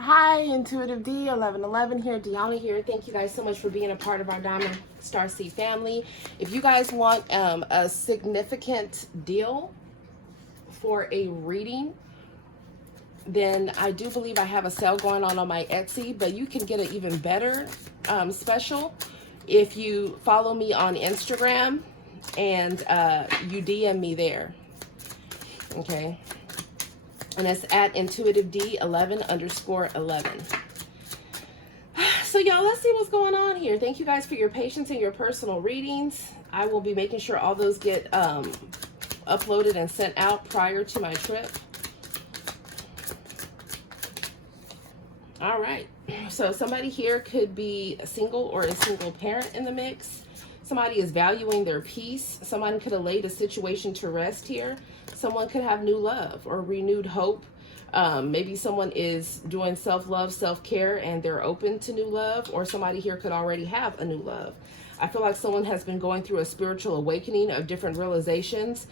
Hi, Intuitive D 1111 here, Dionna here. Thank you guys so much for being a part of our Diamond Starseed family. If you guys want a significant deal for a reading, then I do believe I have a sale going on my Etsy, but you can get an even better special if you follow me on Instagram and you DM me there. Okay. And it's at intuitived11_11. So y'all, let's see what's going on here. Thank you guys for your patience and your personal readings. I will be making sure all those get uploaded and sent out prior to my trip. All right. So somebody here could be a single or a single parent in the mix. Somebody is valuing their peace. Someone could have laid a situation to rest here. Someone could have new love or renewed hope. Maybe someone is doing self-love, self-care, and they're open to new love, or somebody here could already have a new love. I feel like someone has been going through a spiritual awakening of different realizations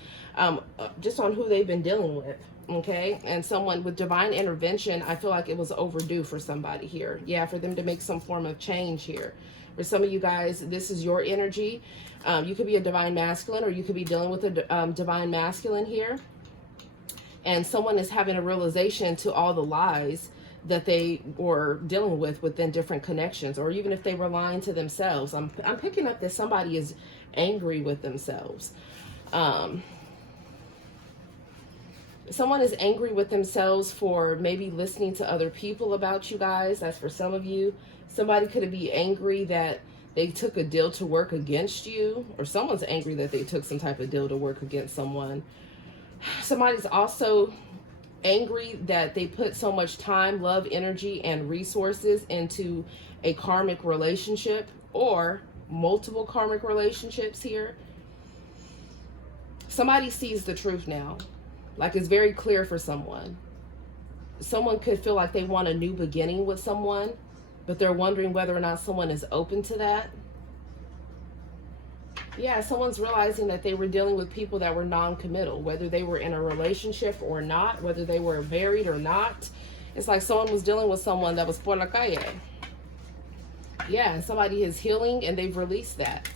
just on who they've been dealing with, okay? And someone with divine intervention, I feel like it was overdue for somebody here. Yeah, for them to make some form of change here. For some of you guys, this is your energy. You could be a divine masculine, or you could be dealing with a divine masculine here. And someone is having a realization to all the lies that they were dealing with within different connections, or even if they were lying to themselves. I'm picking up that somebody is angry with themselves. Someone is angry with themselves for maybe listening to other people about you guys. That's for some of you. Somebody could be angry that they took a deal to work against you, or someone's angry that they took some type of deal to work against someone. Somebody's also angry that they put so much time, love, energy, and resources into a karmic relationship or multiple karmic relationships here. Somebody sees the truth now. Like, it's very clear for someone. Someone could feel like they want a new beginning with someone, but they're wondering whether or not someone is open to that. Yeah, someone's realizing that they were dealing with people that were non-committal, whether they were in a relationship or not, whether they were married or not. It's like someone was dealing with someone that was por la calle. Yeah, and somebody is healing and they've released that.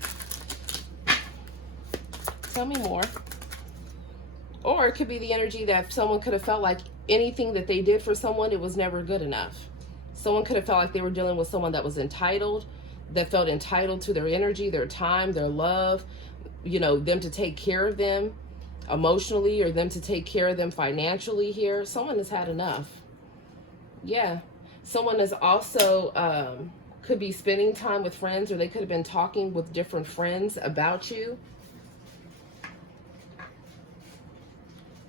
Tell me more. Or it could be the energy that someone could have felt like anything that they did for someone, it was never good enough. Someone could have felt like they were dealing with someone that was entitled, that felt entitled to their energy, their time, their love, you know, them to take care of them emotionally, or them to take care of them financially here. Someone has had enough. Yeah. Someone is also, could be spending time with friends, or they could have been talking with different friends about you.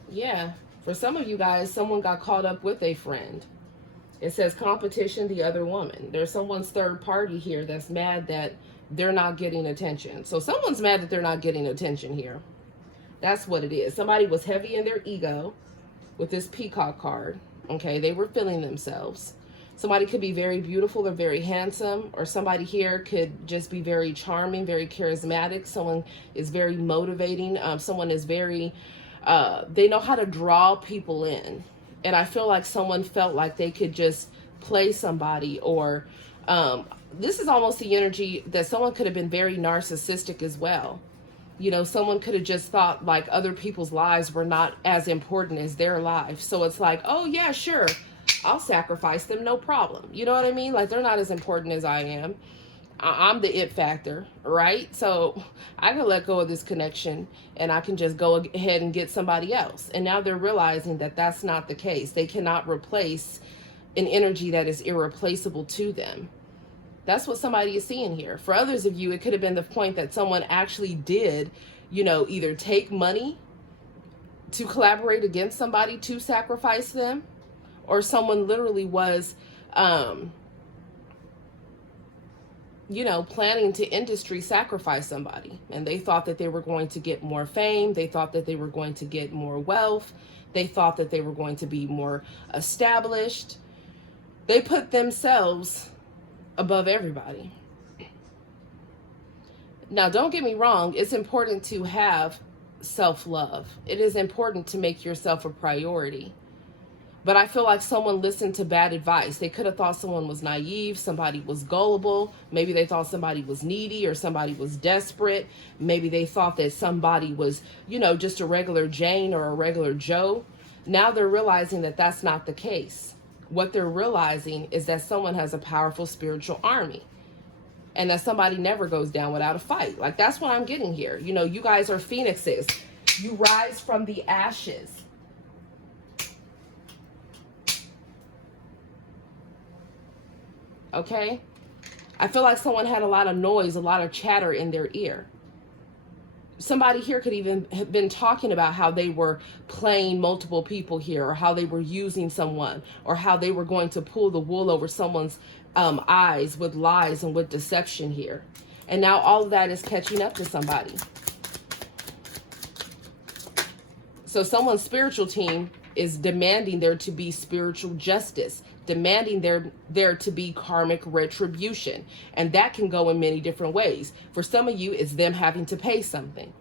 Yeah. For some of you guys, someone got caught up with a friend. It says competition, the other woman. There's someone's third party here that's mad that they're not getting attention. So someone's mad that they're not getting attention here. That's what it is. Somebody was heavy in their ego with this peacock card. Okay, they were feeling themselves. Somebody could be very beautiful or very handsome, or somebody here could just be very charming, very charismatic. Someone is very motivating. Someone is very, they know how to draw people in. And I feel like someone felt like they could just play somebody, or this is almost the energy that someone could have been very narcissistic as well. You know, someone could have just thought like other people's lives were not as important as their life. So it's like, oh yeah, sure, I'll sacrifice them, no problem. You know what I mean? Like, they're not as important as I am. I'm the it factor, right? So I can let go of this connection and I can just go ahead and get somebody else. And now they're realizing that that's not the case. They cannot replace an energy that is irreplaceable to them. That's what somebody is seeing here. For others of you, it could have been the point that someone actually did, you know, either take money to collaborate against somebody to sacrifice them, or someone literally was, you know, planning to industry sacrifice somebody, and they thought that they were going to get more fame. They thought that they were going to get more wealth. They thought that they were going to be more established. They put themselves above everybody. Now, don't get me wrong. It's important to have self-love. It is important to make yourself a priority. But I feel like someone listened to bad advice. They could have thought someone was naive, somebody was gullible. Maybe they thought somebody was needy or somebody was desperate. Maybe they thought that somebody was, you know, just a regular Jane or a regular Joe. Now they're realizing that that's not the case. What they're realizing is that someone has a powerful spiritual army and that somebody never goes down without a fight. Like, that's what I'm getting here. You know, you guys are phoenixes. You rise from the ashes. Okay? I feel like someone had a lot of noise, a lot of chatter in their ear. Somebody here could even have been talking about how they were playing multiple people here, or how they were using someone, or how they were going to pull the wool over someone's eyes with lies and with deception here. And now all of that is catching up to somebody. So someone's spiritual team is demanding there to be spiritual justice, demanding there to be karmic retribution. And that can go in many different ways. For some of you, it's them having to pay something.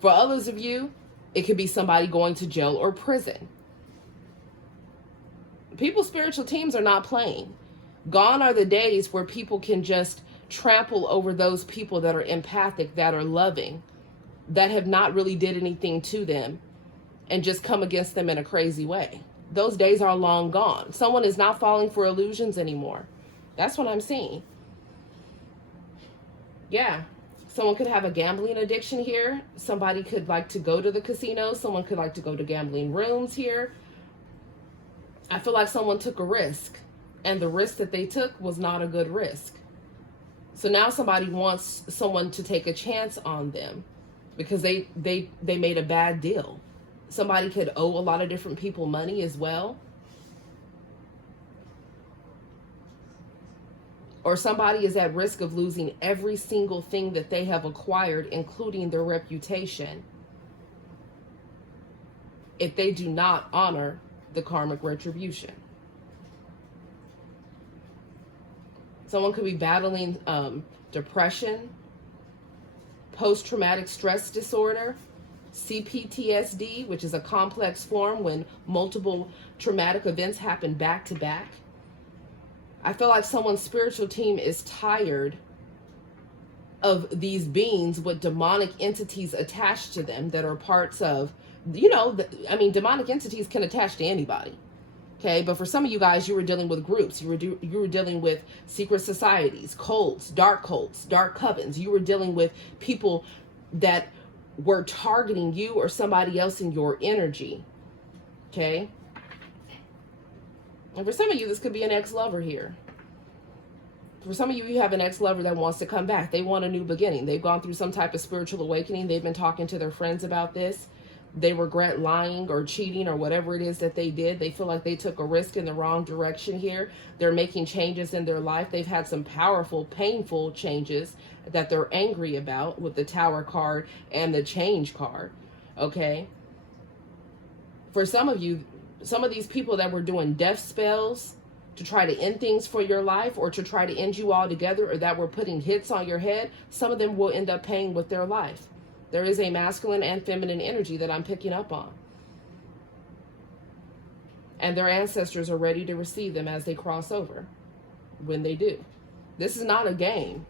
For others of you, it could be somebody going to jail or prison. People's spiritual teams are not playing. Gone are the days where people can just trample over those people that are empathic, that are loving, that have not really did anything to them, and just come against them in a crazy way. Those days are long gone. Someone is not falling for illusions anymore. That's what I'm seeing. Yeah. Someone could have a gambling addiction here. Somebody could like to go to the casino. Someone could like to go to gambling rooms here. I feel like someone took a risk, and the risk that they took was not a good risk. So now somebody wants someone to take a chance on them because they made a bad deal. Somebody could owe a lot of different people money as well. Or somebody is at risk of losing every single thing that they have acquired, including their reputation, if they do not honor the karmic retribution. Someone could be battling depression, post-traumatic stress disorder, CPTSD, which is a complex form when multiple traumatic events happen back to back. I feel like someone's spiritual team is tired of these beings with demonic entities attached to them that are parts of, you know, demonic entities can attach to anybody. Okay, but for some of you guys, you were dealing with groups. You were dealing with secret societies, cults, dark covens. You were dealing with people that were targeting you or somebody else in your energy. Okay? And for some of you, this could be an ex-lover here. For some of you, you have an ex-lover that wants to come back. They want a new beginning. They've gone through some type of spiritual awakening. They've been talking to their friends about this. They regret lying or cheating or whatever it is that they did. They feel like they took a risk in the wrong direction here. They're making changes in their life. They've had some powerful, painful changes that they're angry about with the Tower card and the Change card. Okay? For some of you, some of these people that were doing death spells to try to end things for your life or to try to end you all together, or that were putting hits on your head, some of them will end up paying with their life. There is a masculine and feminine energy that I'm picking up on. And their ancestors are ready to receive them as they cross over, when they do. This is not a game.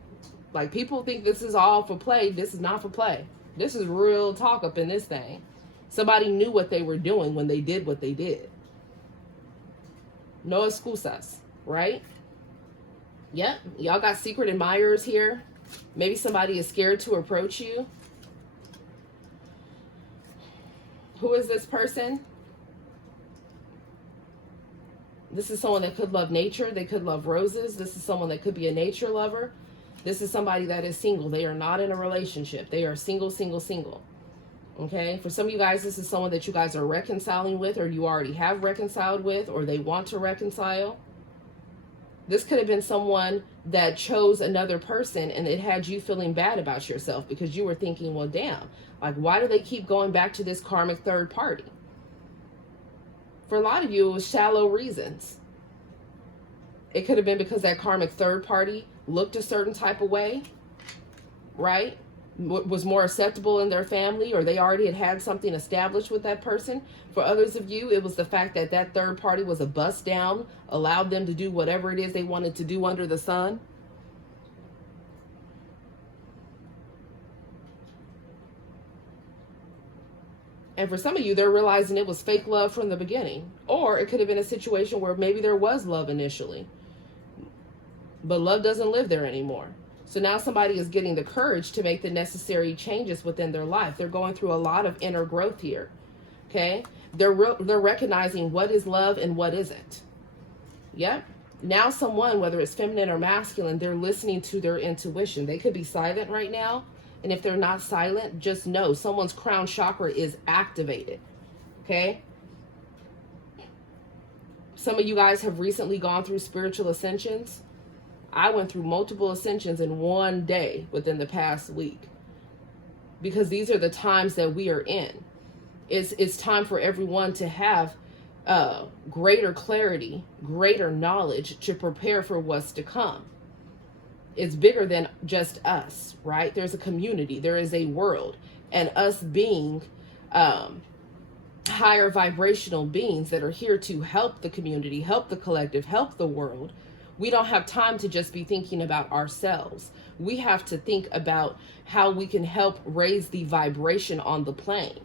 Like, people think this is all for play. This is not for play. This is real talk up in this thing. Somebody knew what they were doing when they did what they did. No excusas, right? Yep, y'all got secret admirers here. Maybe somebody is scared to approach you. Who is this person? This is someone that could love nature. They could love roses. This is someone that could be a nature lover. This is somebody that is single. They are not in a relationship. They are single, single, single. Okay? For some of you guys, this is someone that you guys are reconciling with, or you already have reconciled with, or they want to reconcile. This could have been someone that chose another person and it had you feeling bad about yourself because you were thinking, well, damn, like, why do they keep going back to this karmic third party? For a lot of you, it was shallow reasons. It could have been because that karmic third party looked a certain type of way, right? was more acceptable in their family, or they already had something established with that person. For others of you, it was the fact that that third party was a bust down, allowed them to do whatever it is they wanted to do under the sun. And for some of you, they're realizing it was fake love from the beginning. Or it could have been a situation where maybe there was love initially, but love doesn't live there anymore. So now somebody is getting the courage to make the necessary changes within their life. They're going through a lot of inner growth here. Okay? They're recognizing what is love and what isn't. Yep. Now someone, whether it's feminine or masculine, they're listening to their intuition. They could be silent right now. And if they're not silent, just know someone's crown chakra is activated. Okay? Some of you guys have recently gone through spiritual ascensions. I went through multiple ascensions in one day within the past week. Because these are the times that we are in. It's time for everyone to have greater clarity, greater knowledge to prepare for what's to come. It's bigger than just us, right? There's a community, there is a world, and us being higher vibrational beings that are here to help the community, help the collective, help the world. We don't have time to just be thinking about ourselves. We have to think about how we can help raise the vibration on the plane.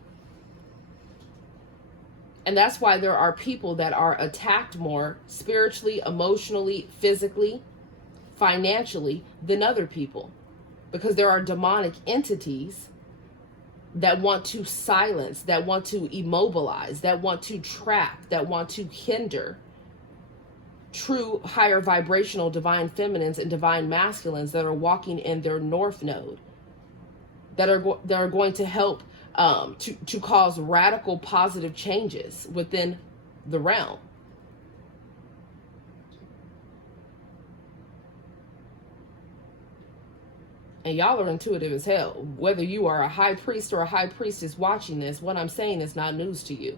And that's why there are people that are attacked more spiritually, emotionally, physically, financially than other people, because there are demonic entities that want to silence, that want to immobilize, that want to trap, that want to hinder true higher vibrational divine feminines and divine masculines that are walking in their north node, that are going to help to cause radical positive changes within the realm. And y'all are intuitive as hell. Whether you are a high priest or a high priestess watching this, what I'm saying is not news to you.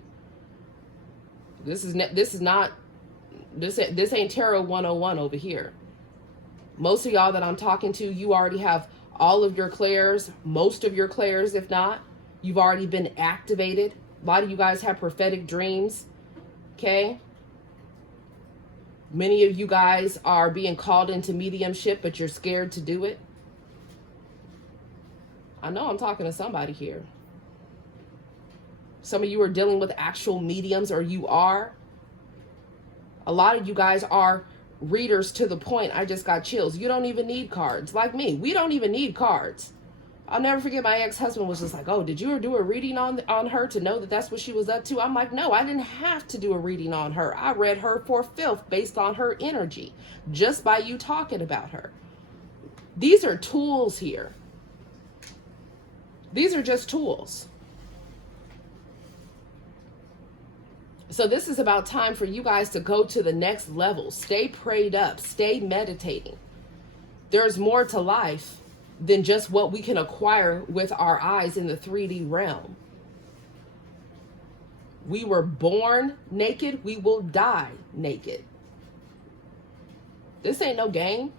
This ain't Tarot 101 over here. Most of y'all that I'm talking to, you already have all of your clairs, most of your clairs, if not. You've already been activated. A lot of you guys have prophetic dreams. Okay? Many of you guys are being called into mediumship, but you're scared to do it. I know I'm talking to somebody here. Some of you are dealing with actual mediums, or you are. A lot of you guys are readers to the point, I just got chills. You don't even need cards. Like me, we don't even need cards. I'll never forget, my ex-husband was just like, oh, did you do a reading on her to know that that's what she was up to? I'm like, no, I didn't have to do a reading on her. I read her for filth based on her energy, just by you talking about her. These are tools here. These are just tools. So this is about time for you guys to go to the next level. Stay prayed up. Stay meditating. There's more to life than just what we can acquire with our eyes in the 3D realm. We were born naked. We will die naked. This ain't no game.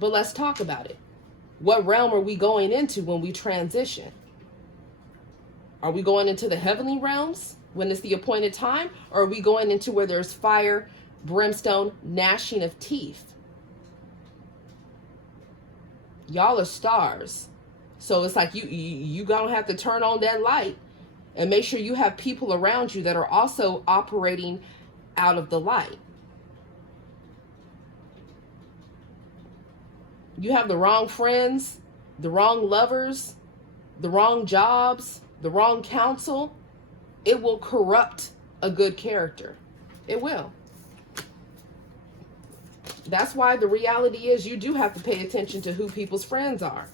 But let's talk about it. What realm are we going into when we transition? Are we going into the heavenly realms when it's the appointed time? Or are we going into where there's fire, brimstone, gnashing of teeth? Y'all are stars. So it's like you gonna have to turn on that light and make sure you have people around you that are also operating out of the light. You have the wrong friends, the wrong lovers, the wrong jobs, the wrong counsel. It will corrupt a good character. It will. That's why the reality is you do have to pay attention to who people's friends are,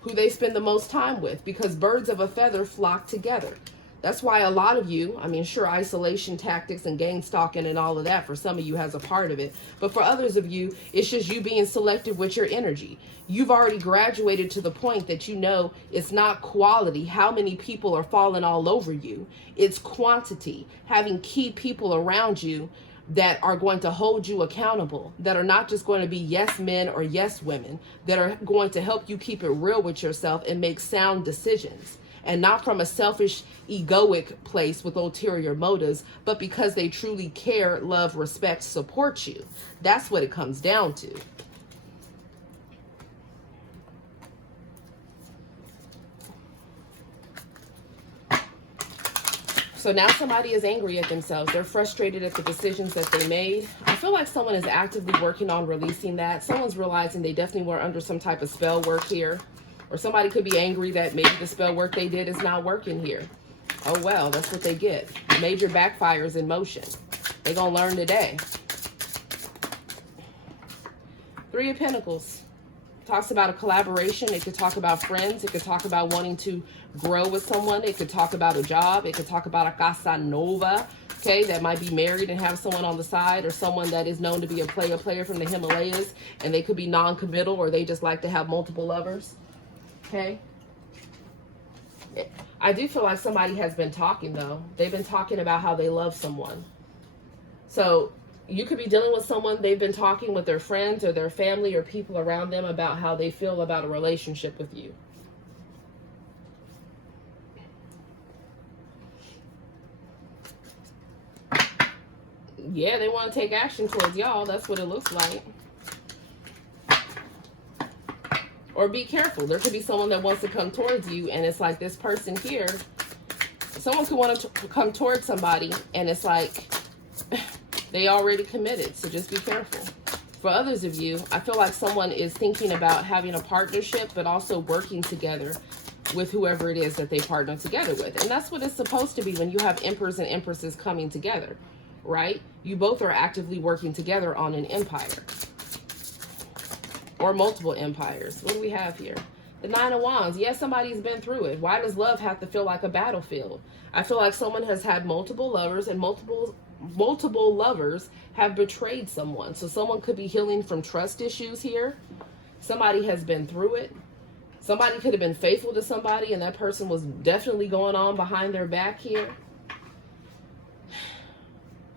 who they spend the most time with, because birds of a feather flock together. That's why a lot of you, I mean, sure, isolation tactics and gang stalking and all of that, for some of you has a part of it. But for others of you, it's just you being selective with your energy. You've already graduated to the point that you know it's not quality, how many people are falling all over you. It's quantity, having key people around you that are going to hold you accountable, that are not just going to be yes men or yes women, that are going to help you keep it real with yourself and make sound decisions, and not from a selfish, egoic place with ulterior motives, but because they truly care, love, respect, support you. That's what it comes down to. So now somebody is angry at themselves. They're frustrated at the decisions that they made. I feel like someone is actively working on releasing that. Someone's realizing they definitely were under some type of spell work here. Or somebody could be angry that maybe the spell work they did is not working here. Oh well, that's what they get. Major backfires in motion. They're going to learn today. Three of Pentacles. Talks about a collaboration. It could talk about friends. It could talk about wanting to grow with someone. It could talk about a job. It could talk about a casa nova, okay, that might be married and have someone on the side, or someone that is known to be a player from the Himalayas, and they could be non-committal, or they just like to have multiple lovers, okay? I do feel like somebody has been talking, though. They've been talking about how they love someone. So you could be dealing with someone, they've been talking with their friends or their family or people around them about how they feel about a relationship with you. Yeah, they want to take action towards y'all. That's what it looks like. Or be careful. There could be someone that wants to come towards you, and it's like this person here. Someone could want to come towards somebody, and it's like they already committed. So just be careful. For others of you, I feel like someone is thinking about having a partnership, but also working together with whoever it is that they partner together with. And that's what it's supposed to be when you have emperors and empresses coming together, right? You both are actively working together on an empire. Or multiple empires. What do we have here? The Nine of Wands. Yes, somebody's been through it. Why does love have to feel like a battlefield? I feel like someone has had multiple lovers, and multiple lovers have betrayed someone. So someone could be healing from trust issues here. Somebody has been through it. Somebody could have been faithful to somebody, and that person was definitely going on behind their back here.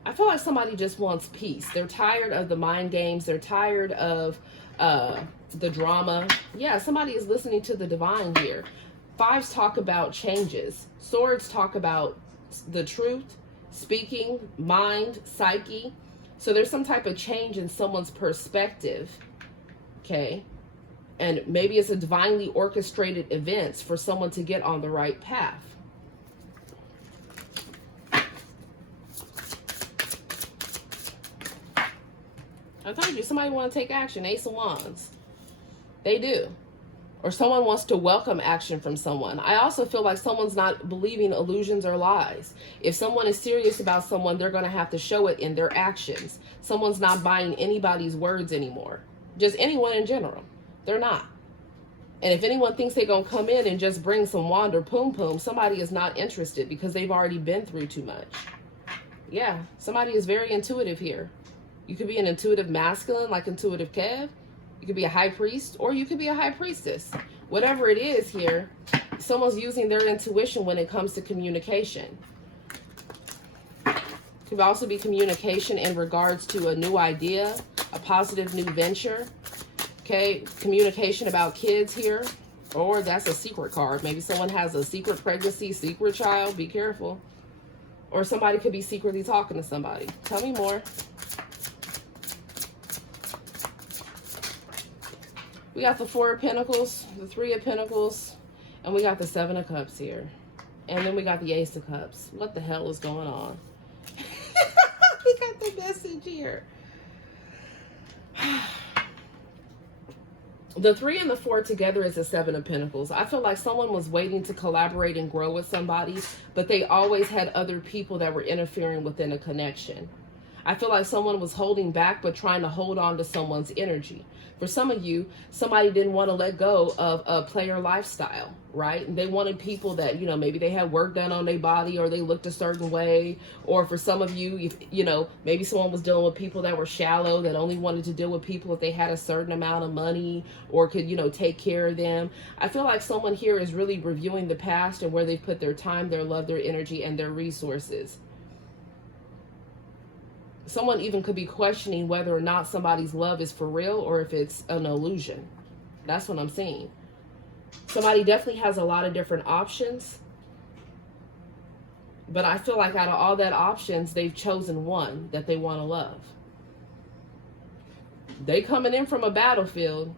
I feel like somebody just wants peace. They're tired of the mind games. They're tired of the drama. Yeah, somebody is listening to the divine here. Fives talk about changes. Swords talk about the truth, speaking, mind, psyche. So there's some type of change in someone's perspective, okay? And maybe it's a divinely orchestrated events for someone to get on the right path. I told you, somebody want to take action. Ace of Wands. They do. Or someone wants to welcome action from someone. I also feel like someone's not believing illusions or lies. If someone is serious about someone, they're going to have to show it in their actions. Someone's not buying anybody's words anymore. Just anyone in general. They're not. And if anyone thinks they're going to come in and just bring some wand or poom poom, somebody is not interested because they've already been through too much. Yeah, somebody is very intuitive here. You could be an intuitive masculine, like intuitive Kev. You could be a high priest, or you could be a high priestess. Whatever it is here, someone's using their intuition when it comes to communication. Could also be communication in regards to a new idea, a positive new venture. Okay, communication about kids here. Or that's a secret card. Maybe someone has a secret pregnancy, secret child. Be careful. Or somebody could be secretly talking to somebody. Tell me more. We got the Four of Pentacles, the Three of Pentacles, and we got the Seven of Cups here. And then we got the Ace of Cups. What the hell is going on? We got the message here. The 3 and the 4 together is the 7 of Pentacles. I feel like someone was waiting to collaborate and grow with somebody, but they always had other people that were interfering within a connection. I feel like someone was holding back, but trying to hold on to someone's energy. For some of you, somebody didn't want to let go of a player lifestyle, right? And they wanted people that, you know, maybe they had work done on their body, or they looked a certain way. Or for some of you, if, you know, maybe someone was dealing with people that were shallow, that only wanted to deal with people if they had a certain amount of money or could, you know, take care of them. I feel like someone here is really reviewing the past and where they've put their time, their love, their energy, and their resources. Someone even could be questioning whether or not somebody's love is for real or if it's an illusion. That's what I'm seeing. Somebody definitely has a lot of different options. But I feel like out of all that options, they've chosen one that they want to love. They coming in from a battlefield,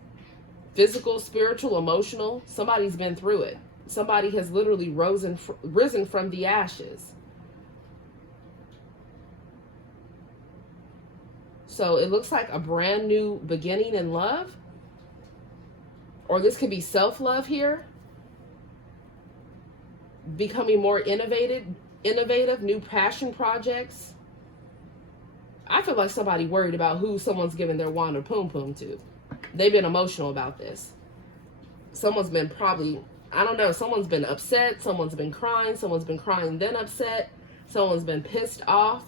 physical, spiritual, emotional. Somebody's been through it. Somebody has literally risen from the ashes. So it looks like a brand new beginning in love. Or this could be self-love here. Becoming more innovative, new passion projects. I feel like somebody worried about who someone's giving their wand or poom poom to. They've been emotional about this. Someone's been probably, I don't know, someone's been upset, someone's been crying then upset, someone's been pissed off.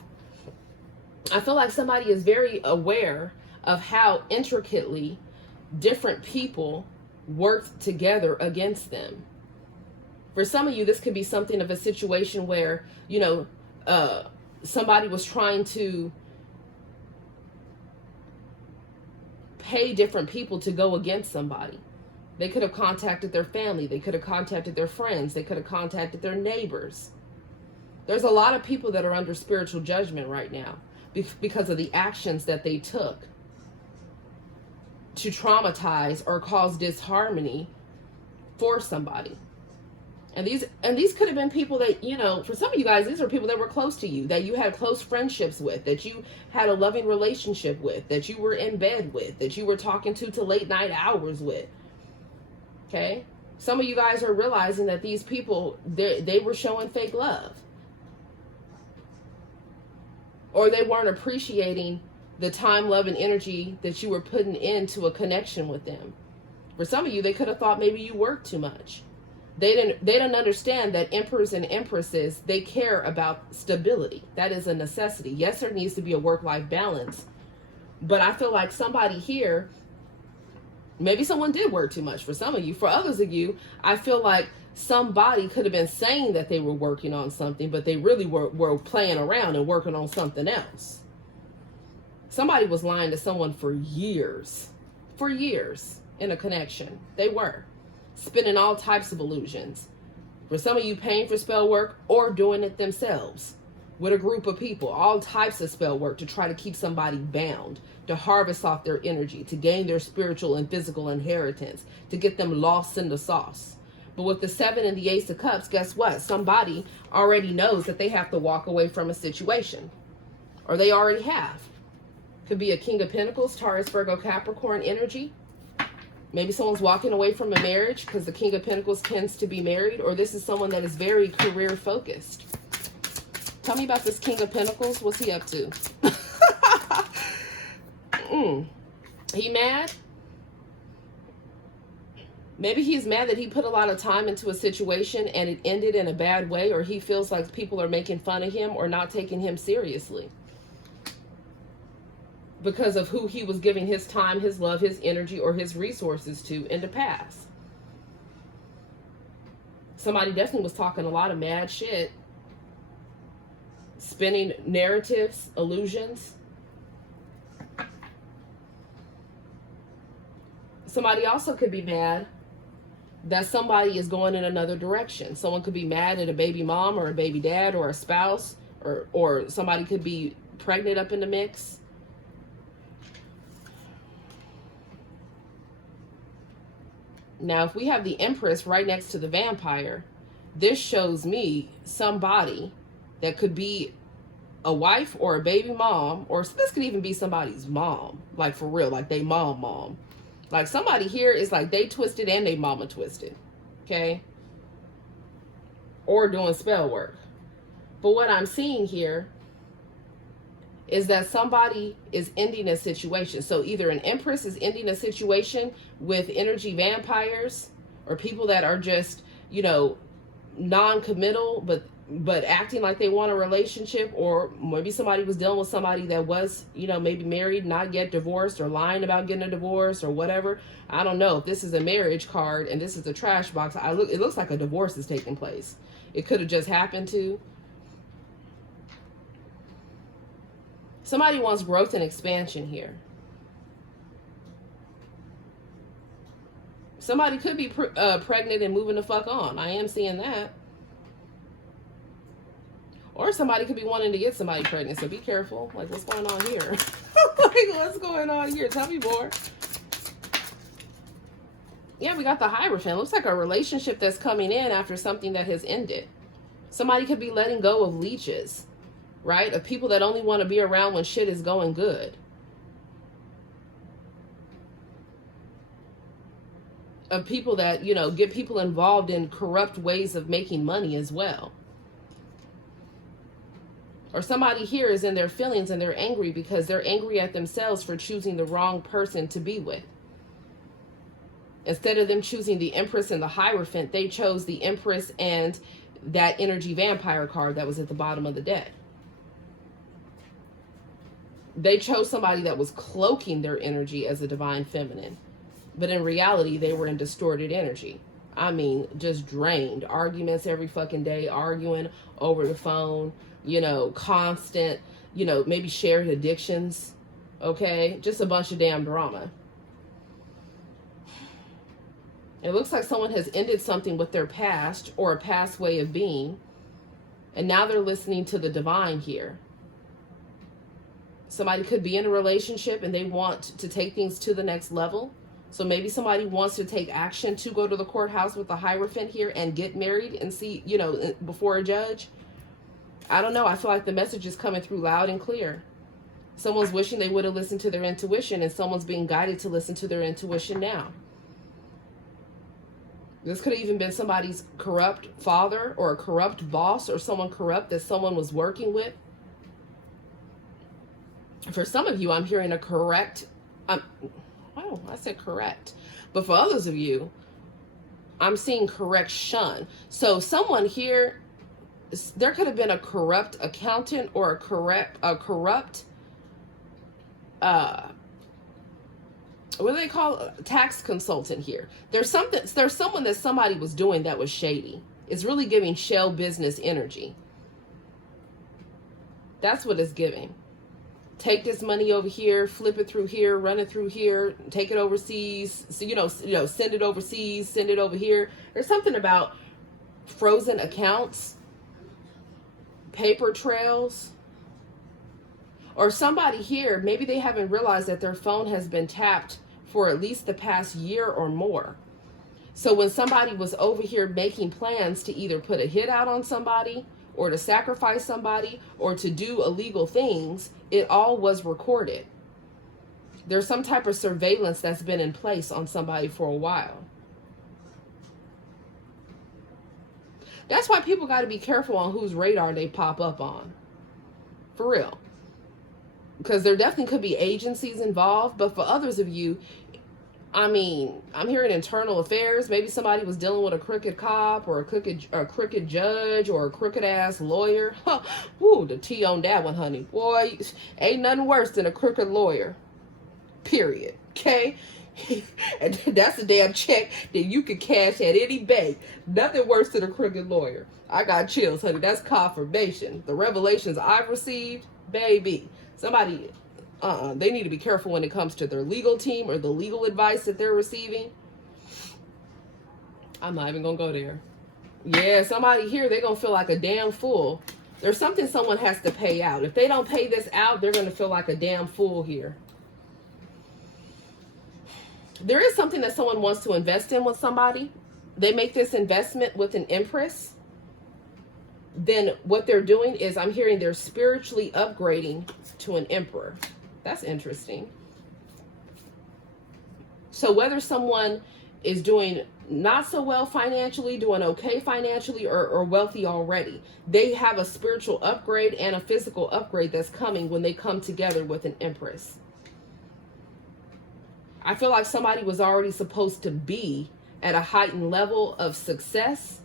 I feel like somebody is very aware of how intricately different people worked together against them. For some of you, this could be something of a situation where, you know, somebody was trying to pay different people to go against somebody. They could have contacted their family. They could have contacted their friends. They could have contacted their neighbors. There's a lot of people that are under spiritual judgment right now because of the actions that they took to traumatize or cause disharmony for somebody. And these could have been people that, you know, for some of you guys, these are people that were close to you, that you had close friendships with, that you had a loving relationship with, that you were in bed with, that you were talking to late night hours with. Okay? Some of you guys are realizing that these people, they were showing fake love. Or they weren't appreciating the time, love, and energy that you were putting into a connection with them. For some of you, they could have thought maybe you worked too much. They didn't understand that emperors and empresses, they care about stability. That is a necessity. Yes, there needs to be a work-life balance. But I feel like somebody here, maybe someone did work too much for some of you. For others of you, I feel like somebody could have been saying that they were working on something, but they really were playing around and working on something else. Somebody was lying to someone for years in a connection. They were spinning all types of illusions. For some of you, paying for spell work or doing it themselves with a group of people, all types of spell work to try to keep somebody bound, to harvest off their energy, to gain their spiritual and physical inheritance, to get them lost in the sauce. But with the 7 and the Ace of Cups, guess what? Somebody already knows that they have to walk away from a situation, or they already have. Could be a King of Pentacles, Taurus, Virgo, Capricorn energy. Maybe someone's walking away from a marriage because the King of Pentacles tends to be married, or this is someone that is very career focused. Tell me about this King of Pentacles. What's he up to? He mad? Maybe he's mad that he put a lot of time into a situation and it ended in a bad way, or he feels like people are making fun of him or not taking him seriously because of who he was giving his time, his love, his energy, or his resources to in the past. Somebody definitely was talking a lot of mad shit, spinning narratives, illusions. Somebody also could be mad that somebody is going in another direction. Someone could be mad at a baby mom or a baby dad or a spouse, or somebody could be pregnant up in the mix. Now, if we have the Empress right next to the Vampire, this shows me somebody that could be a wife or a baby mom, or this could even be somebody's mom, like for real, like they mom. Like somebody here is like they twisted and they mama twisted, okay? Or doing spell work. But what I'm seeing here is that somebody is ending a situation. So either an Empress is ending a situation with energy vampires, or people that are just, you know, non-committal, but acting like they want a relationship, or maybe somebody was dealing with somebody that was, you know, maybe married, not yet divorced, or lying about getting a divorce or whatever. I don't know. If this is a marriage card and this is a trash box, it looks like a divorce is taking place. It could have just happened to. Somebody wants growth and expansion here. Somebody could be pregnant and moving the fuck on. I am seeing that. Or somebody could be wanting to get somebody pregnant. So be careful. Like, what's going on here? Like, what's going on here? Tell me more. Yeah, we got the Hierophant. Looks like a relationship that's coming in after something that has ended. Somebody could be letting go of leeches, right? Of people that only want to be around when shit is going good. Of people that, you know, get people involved in corrupt ways of making money as well. Or somebody here is in their feelings and they're angry because they're angry at themselves for choosing the wrong person to be with. Instead of them choosing the Empress and the Hierophant, they chose the Empress and that energy vampire card that was at the bottom of the deck. They chose somebody that was cloaking their energy as a divine feminine. But in reality, they were in distorted energy. I mean, just drained. Arguments every fucking day, arguing over the phone, you know, constant, you know, maybe shared addictions, okay? Just a bunch of damn drama. It looks like someone has ended something with their past or a past way of being, and now they're listening to the divine here. Somebody could be in a relationship and they want to take things to the next level. So maybe somebody wants to take action to go to the courthouse with the Hierophant here and get married and see, you know, before a judge. I don't know. I feel like the message is coming through loud and clear. Someone's wishing they would have listened to their intuition, and someone's being guided to listen to their intuition now. This could have even been somebody's corrupt father or a corrupt boss or someone corrupt that someone was working with. For some of you, I'm hearing a correct... Oh, I said correct. But for others of you, I'm seeing correction. So someone here, there could have been a corrupt accountant or a corrupt what do they call tax consultant here. There's someone that somebody was doing that was shady. It's really giving shell business energy. That's what it's giving. Take this money over here, flip it through here, run it through here, take it overseas. So, you know, send it overseas, send it over here. There's something about frozen accounts, paper trails, or somebody here, maybe they haven't realized that their phone has been tapped for at least the past year or more. So when somebody was over here making plans to either put a hit out on somebody or to sacrifice somebody or to do illegal things, it all was recorded. There's some type of surveillance that's been in place on somebody for a while. That's why people got to be careful on whose radar they pop up on. For real. Because there definitely could be agencies involved, but for others of you, I mean, I'm hearing internal affairs. Maybe somebody was dealing with a crooked cop or a crooked judge or a crooked ass lawyer. Ooh, the tea on that one, honey. Boy, ain't nothing worse than a crooked lawyer. Period. Okay? And that's a damn check that you can cash at any bank. Nothing worse than a crooked lawyer. I got chills, honey. That's confirmation. The revelations I've received, baby. Somebody, they need to be careful when it comes to their legal team or the legal advice that they're receiving. I'm not even going to go there. Yeah, somebody here, they're going to feel like a damn fool. There's something someone has to pay out. If they don't pay this out, they're going to feel like a damn fool here. There is something that someone wants to invest in with somebody. They make this investment with an Empress. Then what they're doing is, I'm hearing they're spiritually upgrading to an Emperor. That's interesting. So whether someone is doing not so well financially, doing okay financially, or wealthy already, they have a spiritual upgrade and a physical upgrade that's coming when they come together with an Empress. I feel like somebody was already supposed to be at a heightened level of success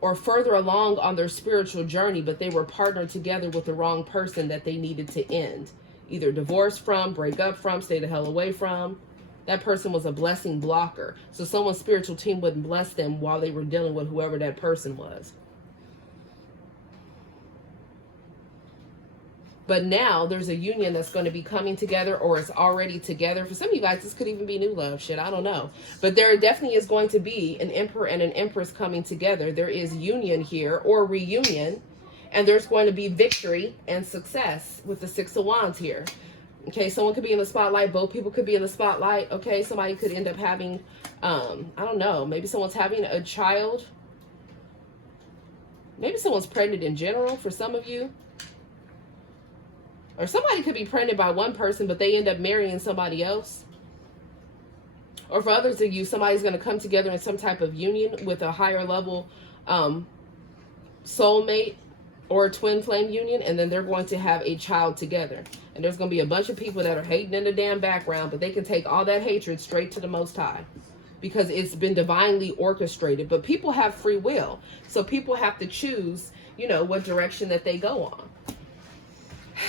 or further along on their spiritual journey, but they were partnered together with the wrong person that they needed to end. Either divorce from, break up from, stay the hell away from. That person was a blessing blocker. So someone's spiritual team wouldn't bless them while they were dealing with whoever that person was. But now there's a union that's going to be coming together, or it's already together. For some of you guys, this could even be new love. Shit, I don't know. But there definitely is going to be an emperor and an empress coming together. There is union here, or reunion. And there's going to be victory and success with the Six of Wands here. Okay, someone could be in the spotlight. Both people could be in the spotlight. Okay, somebody could end up having, I don't know, maybe someone's having a child. Maybe someone's pregnant in general for some of you. Or somebody could be pregnant by one person, but they end up marrying somebody else. Or for others of you, somebody's going to come together in some type of union with a higher level soulmate or a twin flame union, and then they're going to have a child together. And there's going to be a bunch of people that are hating in the damn background, but they can take all that hatred straight to the Most High because it's been divinely orchestrated. But people have free will, so people have to choose, you know, what direction that they go on.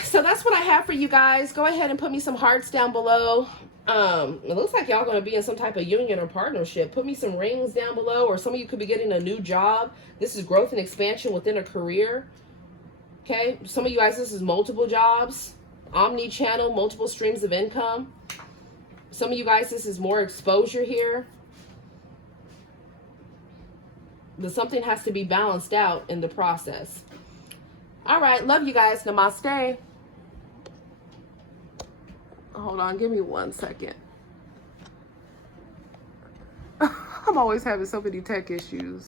So that's what I have for you guys. Go ahead and put me some hearts down below. It looks like y'all going to be in some type of union or partnership. Put me some rings down below, or some of you could be getting a new job. This is growth and expansion within a career. Okay, some of you guys, this is multiple jobs, omni-channel, multiple streams of income. Some of you guys, this is more exposure here. But something has to be balanced out in the process. All right, love you guys. Namaste. Hold on, give me 1 second. I'm always having so many tech issues.